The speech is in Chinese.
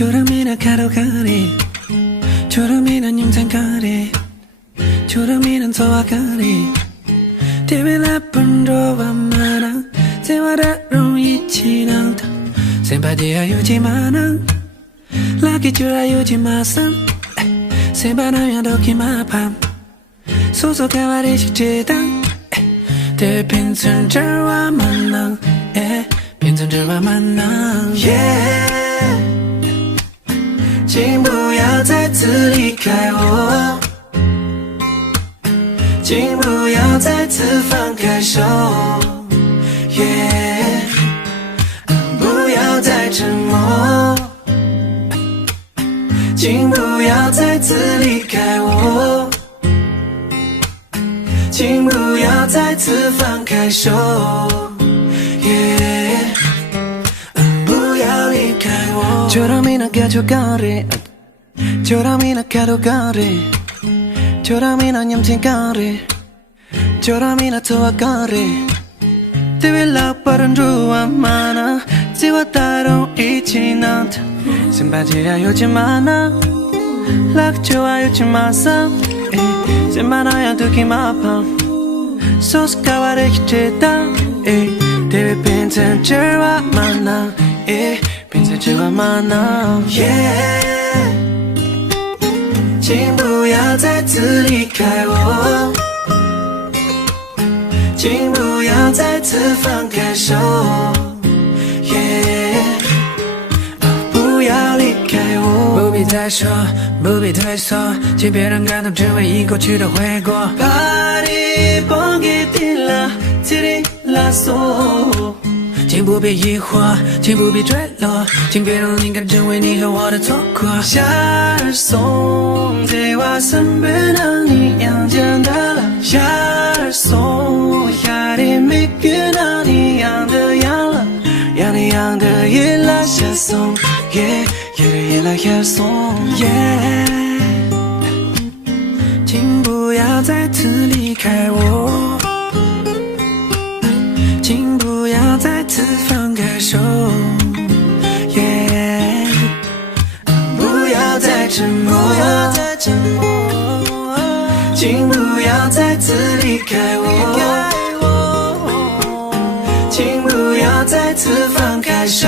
조름이나 가로가리 조름이는 영상가리 조름이는 소화가리 대외라쁜 로와마나 세와라로 이치나다 Simpatia yujimana Laki jura yujimasam Sembana yandoki mapam Soso kawari shikjidang Te pinsun jerwa manang pinsun jerwa manang Yeah 请不要再次离开我请不要再次放开手 Yeah 再沉默请不要再次离开我请不要再次放开手 Yeah 不要离开我 조람이나 가져가리 조람이나 가져가리 조람이나 냠팅가리 조람이나 도와가리 대외라빠른 루아마나 지와 따로 있지 않다 신바지야 요즘 많아 락 좋아 요즘 마사 semana 두기 마파 소스카와를 기체다 대외 빈센 jerwa 만나 빈센 jerwa 만나 Yeah 请不要再次离开我请不要再次放开手 不要离开我不必再说不必退缩请别人感动只为已过去的悔过 Party 봉기딜라 지릴라소 请不必疑惑请不必坠落请别让灵感成为你和我的错过夏日松在我身边让你养简单了夏日松夏天没看到你养的养了养的养的越来越松 Yeah 越来越松 Yeah 请不要再次离开我请不要再次放开手 Yeah 不要再沉默请不要再次离开我请不要再次放开手